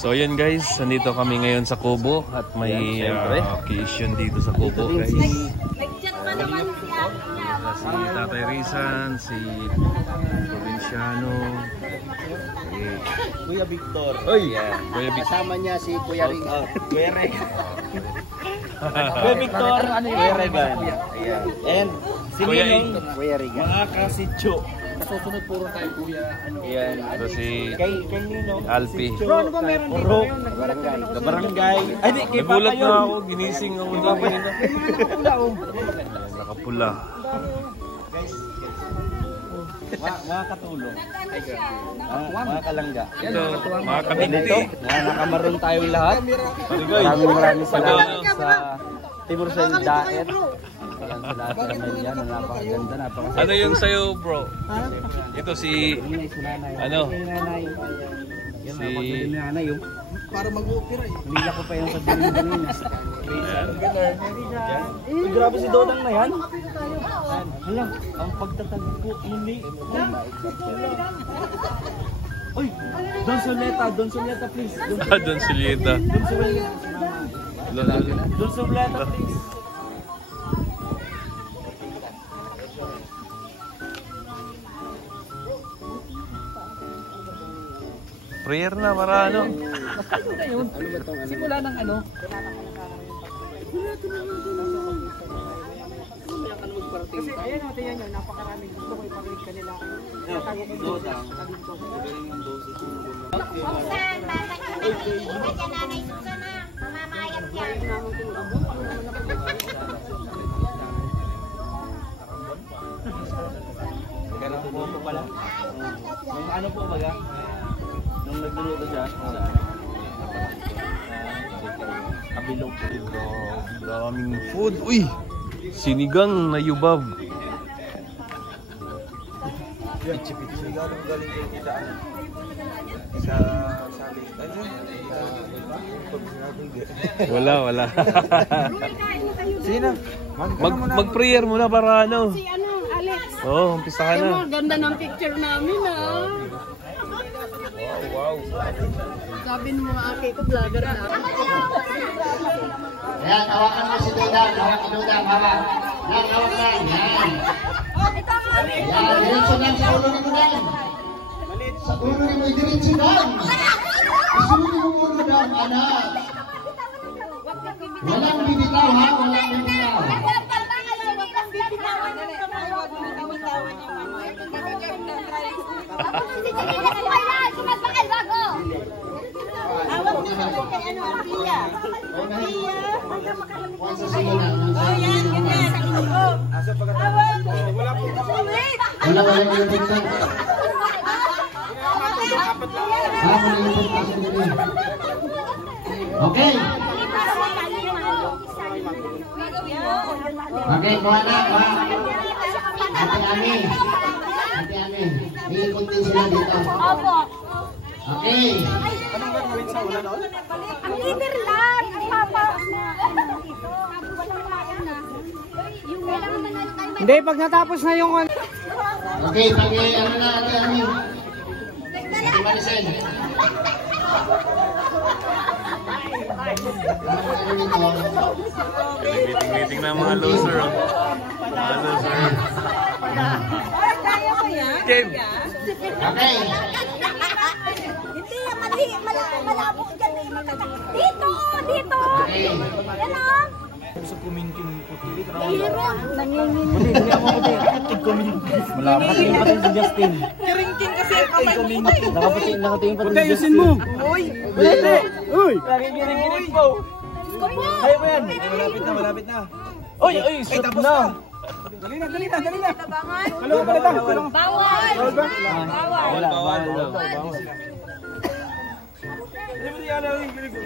So yun guys, nandito kami ngayon sa Kubo at may occasion dito sa Kubo guys. Nag-chat pa naman si Ate niya. Si Tatay Rizan, si Provinciano, si Kuya Victor. Oy, Kuya Victor. Kasama niya si Kuya Ring. Kuya Ring. Kuya Victor, Kuya Regan. Ayan. And si Kuya Ninong, Kuya Regan. Mga kasitso. Kasunod puro tayo kuya. Ayan. So si Kay Ninong. Alpi. Bro, ano ba meron dito ngayon? Kabarangay. Ay, di, kay Papa Nagulat yun. na ako, ginising ako na kanina. Nakapula. Mga katulong. Mga kalangga. Ito, mga Ito, kabinti. nakamaroon tayong lahat. Maraming salamat sa Timur Cell Daet. Salamat naman yan. Napakaganda, napakasaya. Ano yung sayo bro? Ito si, ano? Si, Para mag-opera eh. Nila ko pa yung sa dulo kanina. Uy, grabe si Dodang na yan. Hala, ang pagtatagpo muli. Uy, Don Soleta please. Don Julieta. Don Soleta please. Prayer na para ano? Simula ng ano? Kasi ayan natin yan yun, napakaraming gusto ko ipag-read kanila. Natago ko doon. Susan, bata ka na. Kaya nanay Susan na. Mamamayat yan. Ganun po pala. Nung ano po baga? Nung nagluluto siya. Kabilog. Daming food. Uy! Sinigang na yubab. Sinigang galing kay kita sa Wala. Sino? Mag-prayer muna para ano? Si ano, Alex. Oo, umpisa ka na. Ganda ng picture namin ah. Wow. Sabi ng mga ake ko, vlogger na. Ayan, hawakan mo si Dodang. Hawak. Hawak lang. Yan. Yan, diretso lang sa ulo ni Dodang. Sa ulo ni mo, diretso lang. Isunod mo mo, Dodang, anak. Walang bibitaw, ha? Walang bibitaw. Awag na naman kay ano, Pia. Oh, yan, ganyan. Wala yung bibitaw. Okay. Okay, kuha na. Ate Ami. Iikot din sila dito. Okay. Anong gagawin sa ulan noon? Ang leader lang, ang papa. Hindi, pag natapos na yung... Okay, ano na Ate Ami. Ate Maricel. Meeting na mga loser. Mga loser. Kim. Okay. Hindi, malapit dyan. Dito. Okay. Yan o. Sa community ng puti. Nanginginig. Nakapatingin pa si Justin. Kiringking kasi ang kamay mo. Nakapatingin pa si Justin. Uy! Nakikinig po. Ayaw mo yan. Malapit na. Uy! Stop na. Dali na. Bawal.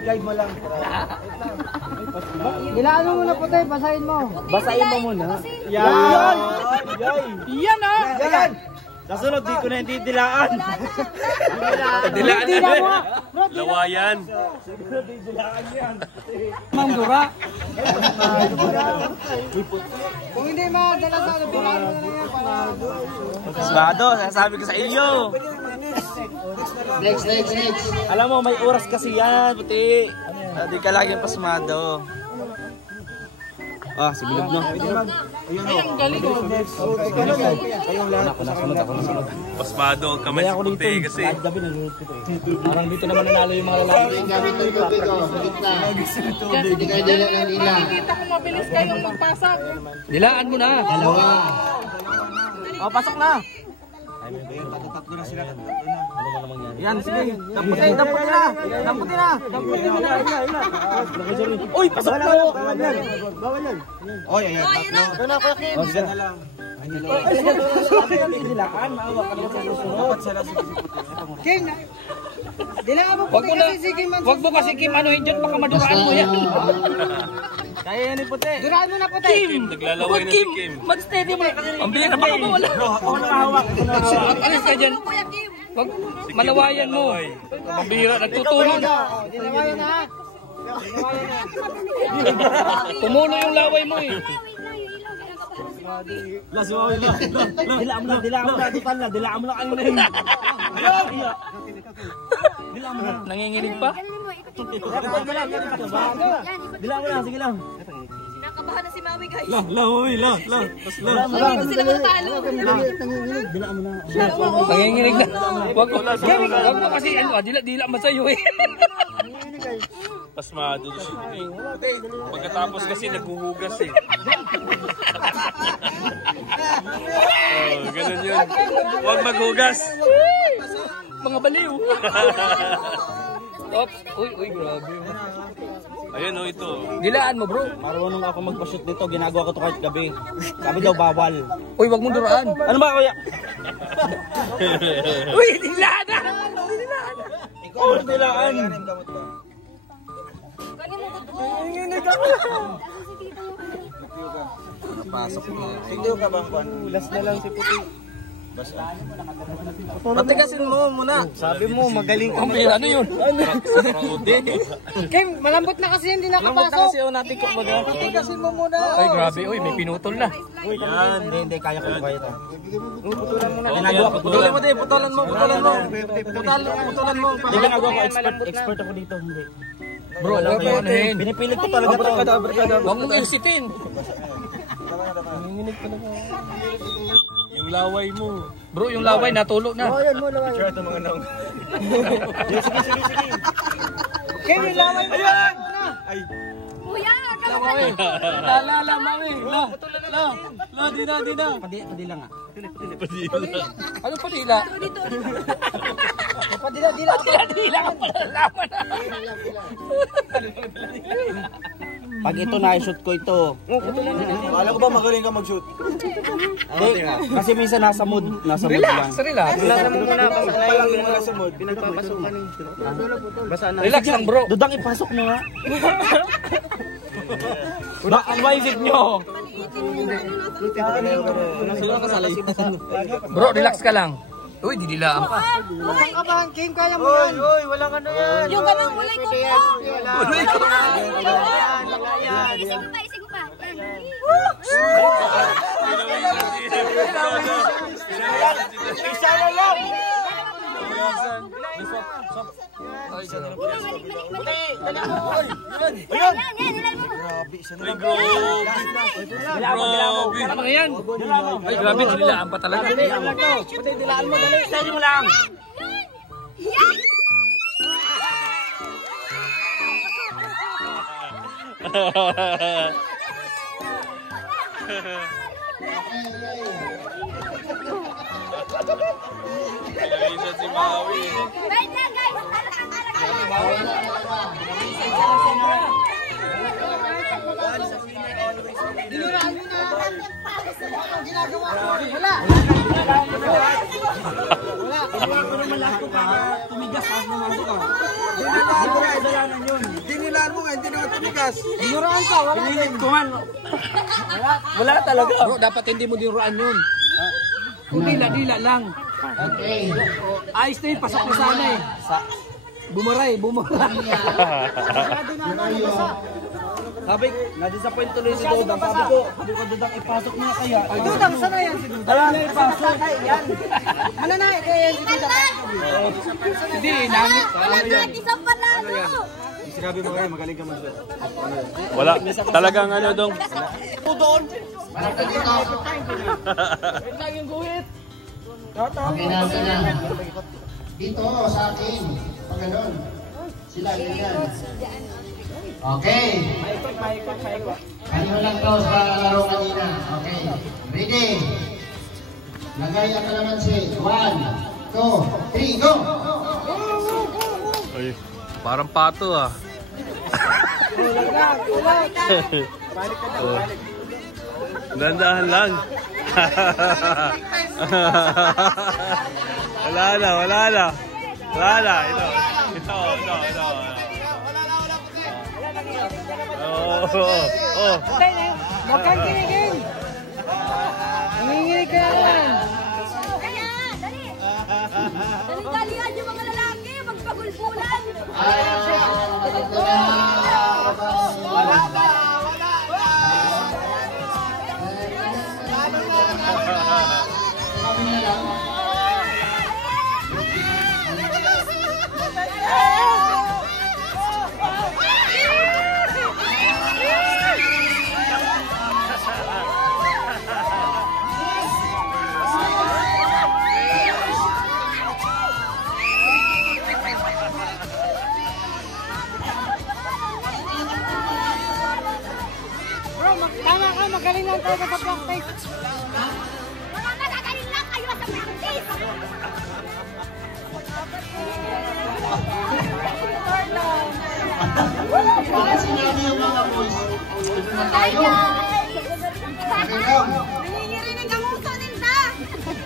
Guide mo lang. Ilaano mo na puti, basahin mo. Basahin mo muna. Yan! Yan! Kasunod, di ko na hindi dilaan. Dilaan na rin. Lawayan. Manggura. Kung hindi madala sa bilaro na yan para... Swado, sasabi ko sa iyo. Next. Alam mo, may oras kasi yan, puti. Di ka laging pasmado. Ah, si Bilog na. Ang galing oh. Ako nasunod. Pasmado ang kamay sa puti kasi. Gabi nalulot ko eh. Parang dito naman nanalo yung mga lalaki. Gamit ng tubig ko. Hindi kayo dala ng nila. Nakikita ko mabilis kayong magpasok. Dilaan mo na. Dalawa. Oh, pasok na. Yan, sige. Damputin na. Uy, pasok na. Bawal yan. Oy, ayan. Ito na, Kuya Kim. Oh, sige na lang. Dilaan, maawa ka naman sa susunod. Kim, dilaan mo puti kasi si Kim. Wag mo kasi Kim, ano yun, baka maduraan mo yan. Kaya yan ni puti. Duraan mo na puti. Kim, naglalaway na si Kim. Mag-steady mo na kasi. Ang bilis na baka mawala. Ako na mahawak. Alis ka dyan. Wag, malawayan mo. Mabira, nagtutulong. Dinawayan na. Tumulo yung laway mo eh. Dilaan mo na. Total na. Dilaan mo na kanina yun. Dilaan mo na. Nanginginig pa? Dilaan mo na. Sige lang. Nakabahan na si Mami, guys. Hindi sila matalo. Dilaan mo na. Nanginginig na. Wag mo kasi ano, dila mo sa'yo eh. Pasmado siya eh. Pagkatapos kasi naghuhugas eh. Oh, ganun yun. Huwag maghugas. Mga baliw. Oops. Uy, grabe. Ayan oh, ito. Dilaan mo, bro. Marunong ako magpa-shoot dito. Ginagawa ko to kahit gabi. Sabi daw bawal. Uy, wag mong duraan. Ano ba, kuya? Uy, dilaan na. Ikaw, dilaan. Pasok mo. Sige ka bang kuan? Last na lang si Puti. Patigasin mo muna. Sabi mo magaling ka. Ano yun? Kim, malambot na kasi hindi Malambot na nakapasok. kasi natin ko baga. Patigasin mo muna. Ay, grabe. Uy, may pinutol na. Yan, hindi kaya ko kaya ito. Putulan mo na. Ginagawa ko. Putulan mo din, putulan mo. Putulan mo. Hindi ginagawa ko expert ako dito, hindi. Bro, wag mo anuhin. Pinipilit ko talaga to. Huwag mong isitin. Nanginginig ka na. Yung laway mo. Bro, yung laway natulo na. Picture ito mga nang. Sige. Kim, yung laway mo. Ayan! Kuya, Laway. La, mami. La, di na. Padi lang ah. Ano pa dila? Dila. Laman na. Pag ito na-shoot ko ito. Alam ko ba magaling ka mag-shoot? Kasi minsan nasa mood lang. Relax. Relax lang, bro. Dudang ipasok mo nga. Ang maisip nyo. Bro, relax ka lang. Uy, didilaan pa. Kabahan, Kim, kaya mo yan. yung ganang ulay ko po. Ulay ko. Isig ko pa. Isa na lang. Yan, Ay, grabe. Mga yan. Ay, grabe, didilaan pa talaga. Dilaan mo, dali. Steady mo lang. Yan! Kalawisa si Maui. Wait lang, guys. Tumigas as naman ko. Dinilaan mo nga, hindi naman tumigas. Dinuraan ka, wala. Wala talaga. Bro, dapat hindi mo dinuraan yun. Dila lang. Okay. Ayos na yun, pasok na sana eh. Bumaray. Sabi, na-disappoint tuloy si Dodang. Sabi ko, Dodang, ipasok mo na kaya. Dudang, sana yan si Dudang? Ayaw na ipasok. Mananay, kaya yan si Dudang. Hindi, nangit. Isang panalo. Sinabi mo kayo, magaling ka mag-shot. Wala. Talagang ano dong. Balik ka dito. Okay na, okay na. Dito, sa akin. Pag ganun. Sila, ganyan. Okay. Ano lang to sa laro kanina. Okay. Ready? Lagay ang kalamansi. 1, 2, 3, go! Ay, parang pato ah. Dandahan lang. Wala na. Ito. Oh. Huwag kang kinigin. Nanginginig ka yan. Kaya, dali. Dali-dalihan yung mga lalaki, magpagulpulan. Ito na. Wala ba? Kami na lang. Bro, tama ka, magaling lang tayo sa practice. Mga magagaling lang kayo sa practice. Bakit sinabi yung mga boys? Ito na tayo. Okay lang. Nanginginig ang uso nila.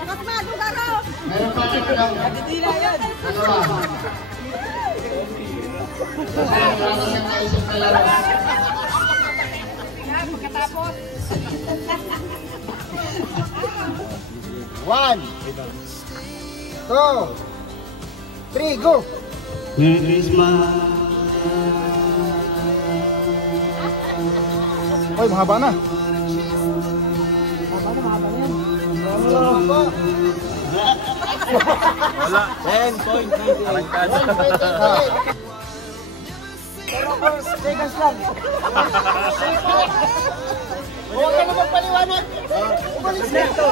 Mas madugaro. Meron pa rin lang. Dalawa. Wala siyang naisip na laro. Pagkatapos. 1, 2, 3, go! Merry Christmas. Oy, mahaba na. Wala. 10 point. Arangkada. Seconds lang. Huwag ka na magpaliwanag. Umalis na ito.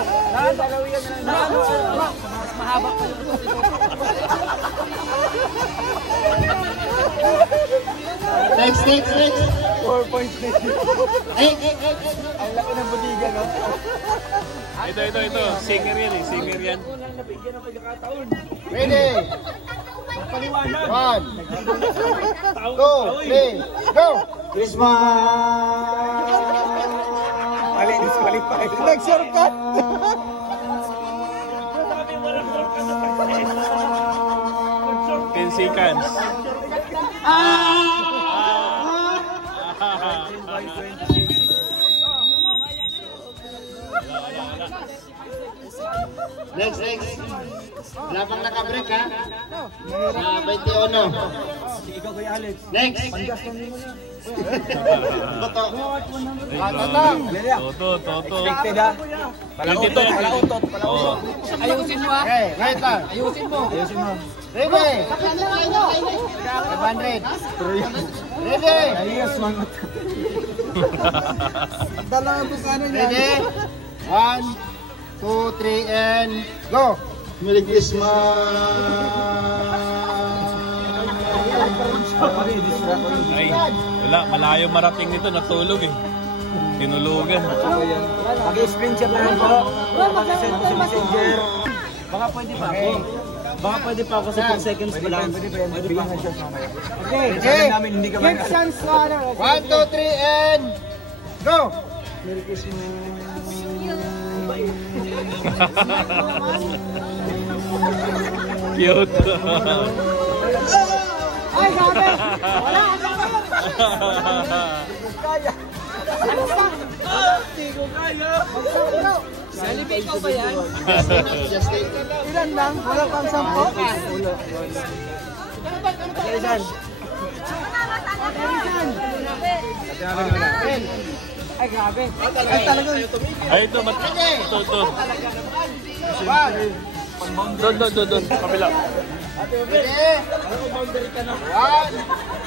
Dalawigan na lang. Mas mahaba pa yung Next. 4 points na yun. Ang laki ng budiga, no? Ito. Singer yan. Ready? 1, 2, 3, go! Christmas! Disqualified. Nag-shortcut! 10 seconds. Next. Wala pang nakabreak, ha? Sa 21. Ikaw Kuya Alex. Next. Toto. Toto. Expected ha? Palautot. Ayusin mo ah. Okay, right lang. Ayusin mo. Ready? 500. Ready? Ayos mangot. Dala ang bukano niya. Ready? 1, 2, 3, and go! Merry Christmas! Ay, wala. Malayo marating nito. Natulog eh. Tinulugan. Mag-screenshot na lang po. Mag-send ko sa messenger. Baka pwede pa ako. Baka pwede pa ako sa 10 seconds pa lang. Pwede pa ako sa mamaya. Okay. Okay. Namin hindi ka Give chance to ano. 1, 2, 3, and go! Merry Christmas. Cute. Ay, gabi. Wala. Hindi ko kaya. Celebrate ko ba yan? Just take Ilan lang? Wala pang 10? Kailan? Ilan? Ay, grabe. Ay, talaga. Ay, ito. Ito. Doon. Kabila. Ready? 1,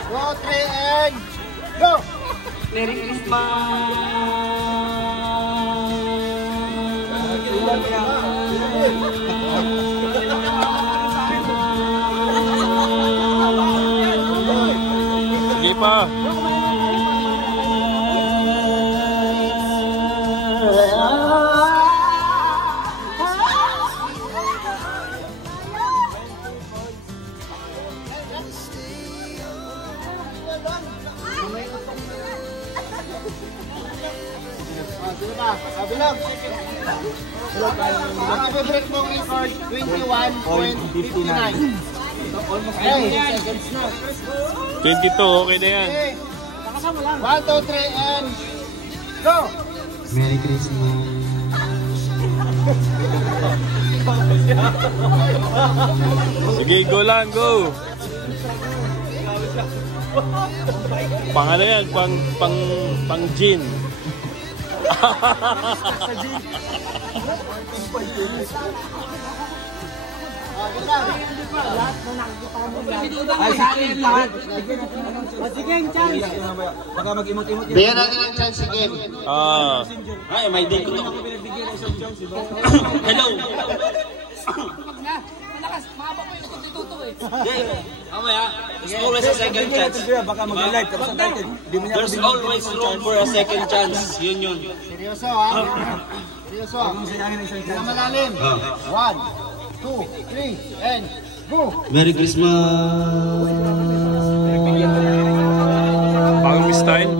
2, 3, and go! Merry Sige pa. Sino ba? Kabilog. Ang favorite mong record, 21.59. Ay, 22, okay na yan. 1, 2, 3, and go! Merry Christmas. Sige, go lang, go. Pang ano yan? Pang gin. Ay, sa akin lahat. Sige, chance. Baka mag-imot-imot yan. Bigyan natin ng chance si Kim. Ay, may day ko to. Hello. Malakas, mahaba pa yung tututo eh. Mamaya, there's always a second chance. Baka mag-live. Tapos ang title. There's always room for a second chance. Yun. Seryoso ha? Seryoso. Hindi malalim. 1, 2, 3, and go! Merry Christmas. Bagong style.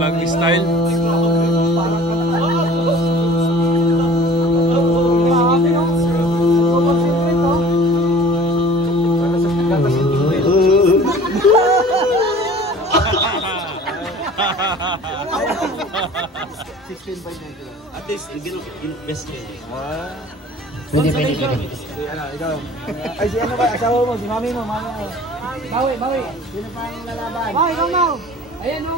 At least, best friend. Pwede. Ikaw. Ay, si ano ba? Asawa mo, si mami mo. Maui. Sino pa ang lalaban? Maui, ikaw. Ayan o.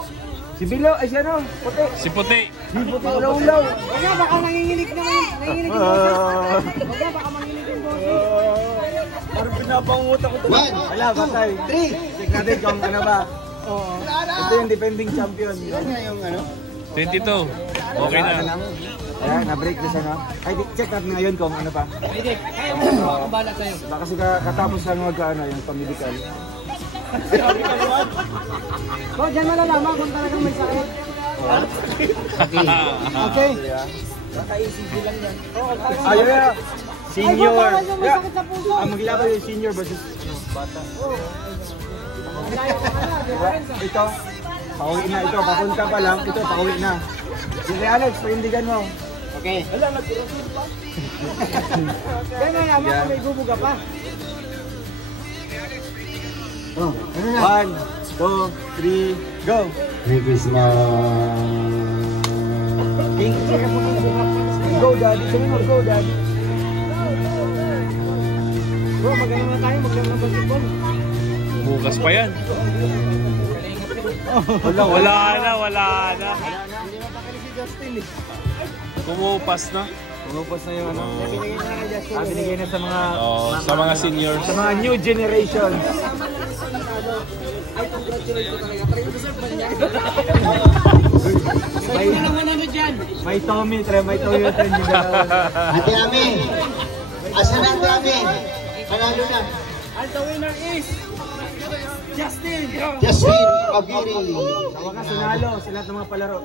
Si Bilo, ay si ano? Puti. Si Puti. Si Puti, ulaw. Huwag nga, baka nanginginig naman. Nanginginig yung boses. Huwag nga, baka manginig yung boses. Parang pinapanguta ko ito. 1, Wala, batay. 3. Check natin kung ano ba. Oo. Ito yung defending champion. Yan nga yung ano. 22. Okay na. Ayan, na-break na siya, no? Ay, check natin ngayon kung ano pa. Pwede. Kaya mo, makabalat sa'yo. Baka kasi katapos lang mag-ano, yung pamedical. So, dyan malalaman kung talagang may sakit. Okay. Baka-ECG lang yan. Ayun na. Senior. Maglaban yung senior versus bata. Ito. Pauwi na ito. Papunta pa lang. Ito, pauwi na. Sige Alex, paindigan mo. Okay. Wala, nag-urusip pa. Kaya nga, may bubuga pa. Oh, ano na? 1, 2, 3, go! Merry Christmas. King, go daddy, sumunod, go daddy. Bro, magano na tayo, maglaro ng basketball. Bukas pa yan. Wala na. Hindi mapakali si Justin eh. Kumupas na. Pumupas na yung ano. Binigay na sa mga Sa mga seniors. sa mga new generation. May Tommy, may Toyota yung Ate Ami. Asan ang Ami? Panalo na. And the winner is Justin! Justin Agiri. Sa wakas, sinalo sa lahat ng mga palaro.